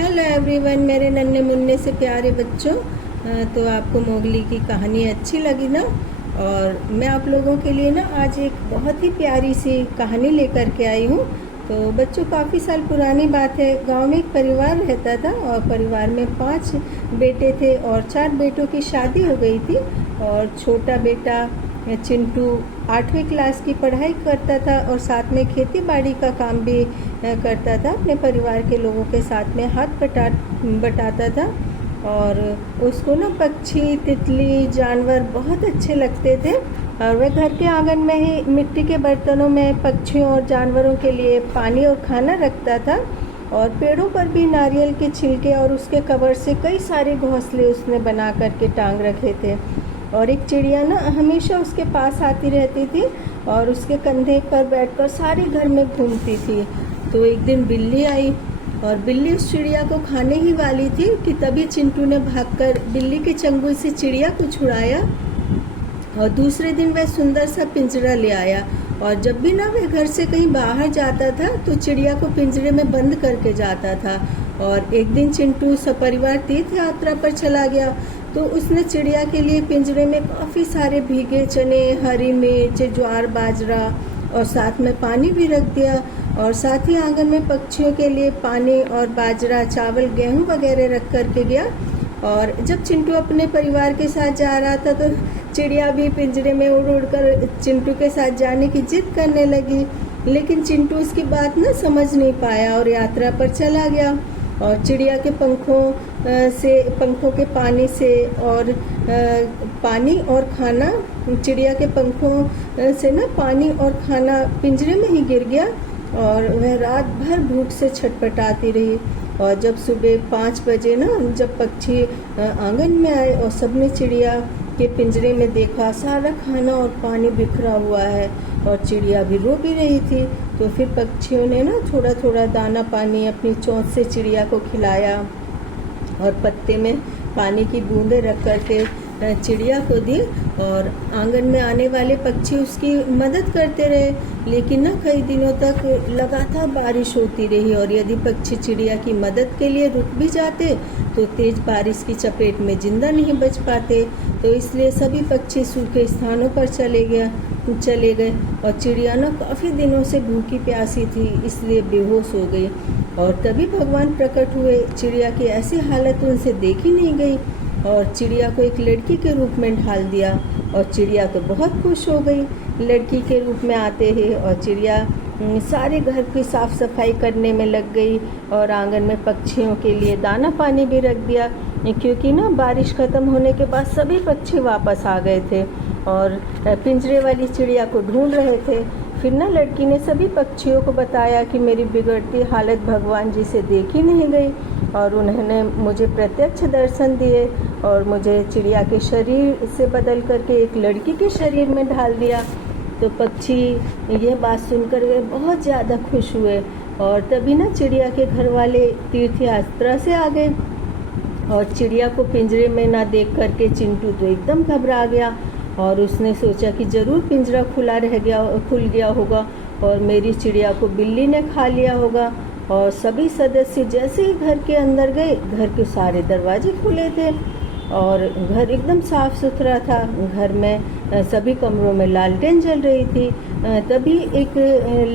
Hello everyone, मेरे नन्हे मुन्ने से प्यारे बच्चों। तो आपको मोगली की कहानी अच्छी लगी ना। और मैं आप लोगों के लिए ना आज एक बहुत ही प्यारी सी कहानी लेकर के आई हूँ। तो बच्चों, काफ़ी साल पुरानी बात है। गांव में एक परिवार रहता था और परिवार में 5 बेटे थे और 4 बेटों की शादी हो गई थी। और छोटा बेटा चिंटू 8वीं क्लास की पढ़ाई करता था और साथ में खेती बाड़ी का काम भी करता था। अपने परिवार के लोगों के साथ में हाथ बटाता था। और उसको ना पक्षी, तितली, जानवर बहुत अच्छे लगते थे। और वह घर के आंगन में ही मिट्टी के बर्तनों में पक्षियों और जानवरों के लिए पानी और खाना रखता था। और पेड़ों पर भी नारियल के छिलके और उसके कवर से कई सारे घोंसले उसने बना करके टांग रखे थे। और एक चिड़िया ना हमेशा उसके पास आती रहती थी और उसके कंधे पर बैठकर सारे घर में घूमती थी। तो एक दिन बिल्ली आई और बिल्ली उस चिड़िया को खाने ही वाली थी कि तभी चिंटू ने भागकर बिल्ली के चंगुल से चिड़िया को छुड़ाया। और दूसरे दिन वह सुंदर सा पिंजरा ले आया। और जब भी ना वह घर से कहीं बाहर जाता था तो चिड़िया को पिंजरे में बंद करके जाता था। और एक दिन चिंटू सपरिवार तीर्थ यात्रा पर चला गया तो उसने चिड़िया के लिए पिंजरे में काफ़ी सारे भीगे चने, हरी मिर्च, ज्वार, बाजरा और साथ में पानी भी रख दिया। और साथ ही आंगन में पक्षियों के लिए पानी और बाजरा, चावल, गेहूं वगैरह रख करके गया। और जब चिंटू अपने परिवार के साथ जा रहा था तो चिड़िया भी पिंजरे में उड़ उड़ कर चिंटू के साथ जाने की जिद करने लगी। लेकिन चिंटू उसकी बात न समझ नहीं पाया और यात्रा पर चला गया। और चिड़िया के पंखों के पानी से और पानी और खाना, चिड़िया के पंखों से ना पानी और खाना पिंजरे में ही गिर गया। और वह रात भर भूख से छटपटाती रही। और जब सुबह 5 बजे ना जब पक्षी आंगन में आए और सबने चिड़िया के पिंजरे में देखा, सारा खाना और पानी बिखरा हुआ है और चिड़िया भी रो भी रही थी। तो फिर पक्षियों ने ना थोड़ा थोड़ा दाना पानी अपनी चोंच से चिड़िया को खिलाया और पत्ते में पानी की बूंदें रख करके चिड़िया को दी। और आंगन में आने वाले पक्षी उसकी मदद करते रहे। लेकिन ना कई दिनों तक लगातार बारिश होती रही और यदि पक्षी चिड़िया की मदद के लिए रुक भी जाते तो तेज बारिश की चपेट में जिंदा नहीं बच पाते। तो इसलिए सभी पक्षी सूखे स्थानों पर चले गए और चिड़िया ना काफ़ी दिनों से भूखी प्यासी थी, इसलिए बेहोश हो गई। और तभी भगवान प्रकट हुए। चिड़िया की ऐसी हालत उनसे देखी नहीं गई और चिड़िया को एक लड़की के रूप में ढाल दिया। और चिड़िया तो बहुत खुश हो गई लड़की के रूप में आते ही। और चिड़िया सारे घर की साफ सफाई करने में लग गई और आंगन में पक्षियों के लिए दाना पानी भी रख दिया, क्योंकि ना बारिश खत्म होने के बाद सभी पक्षी वापस आ गए थे और पिंजरे वाली चिड़िया को ढूंढ रहे थे। फिर ना लड़की ने सभी पक्षियों को बताया कि मेरी बिगड़ती हालत भगवान जी से देखी नहीं गई और उन्होंने मुझे प्रत्यक्ष दर्शन दिए और मुझे चिड़िया के शरीर से बदल करके एक लड़की के शरीर में ढाल दिया। तो पक्षी ये बात सुनकर वे बहुत ज़्यादा खुश हुए और तभी ना चिड़िया के घर वाले तीर्थ यात्रा से आ गए। और चिड़िया को पिंजरे में ना देख करके चिंटू तो एकदम घबरा गया और उसने सोचा कि ज़रूर पिंजरा खुल गया होगा और मेरी चिड़िया को बिल्ली ने खा लिया होगा। और सभी सदस्य जैसे ही घर के अंदर गए, घर के सारे दरवाजे खुले थे और घर एकदम साफ सुथरा था। घर में सभी कमरों में लालटेन जल रही थी। तभी एक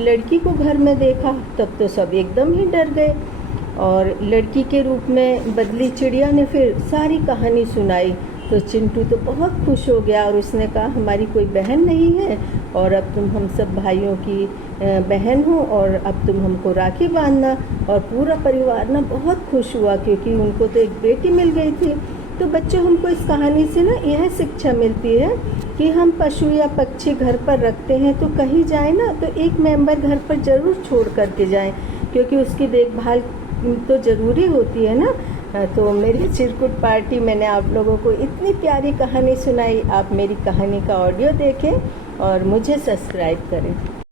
लड़की को घर में देखा, तब तो सब एकदम ही डर गए। और लड़की के रूप में बदली चिड़िया ने फिर सारी कहानी सुनाई। तो चिंटू तो बहुत खुश हो गया और उसने कहा, हमारी कोई बहन नहीं है और अब तुम हम सब भाइयों की बहन हो और अब तुम हमको राखी बांधना। और पूरा परिवार ना बहुत खुश हुआ क्योंकि उनको तो एक बेटी मिल गई थी। तो बच्चों, हमको इस कहानी से ना यह शिक्षा मिलती है कि हम पशु या पक्षी घर पर रखते हैं तो कहीं जाए ना तो एक मेंबर घर पर ज़रूर छोड़ करके जाएं, क्योंकि उसकी देखभाल तो ज़रूरी होती है ना। तो मेरी चिरकुट पार्टी, मैंने आप लोगों को इतनी प्यारी कहानी सुनाई। आप मेरी कहानी का ऑडियो देखें और मुझे सब्सक्राइब करें।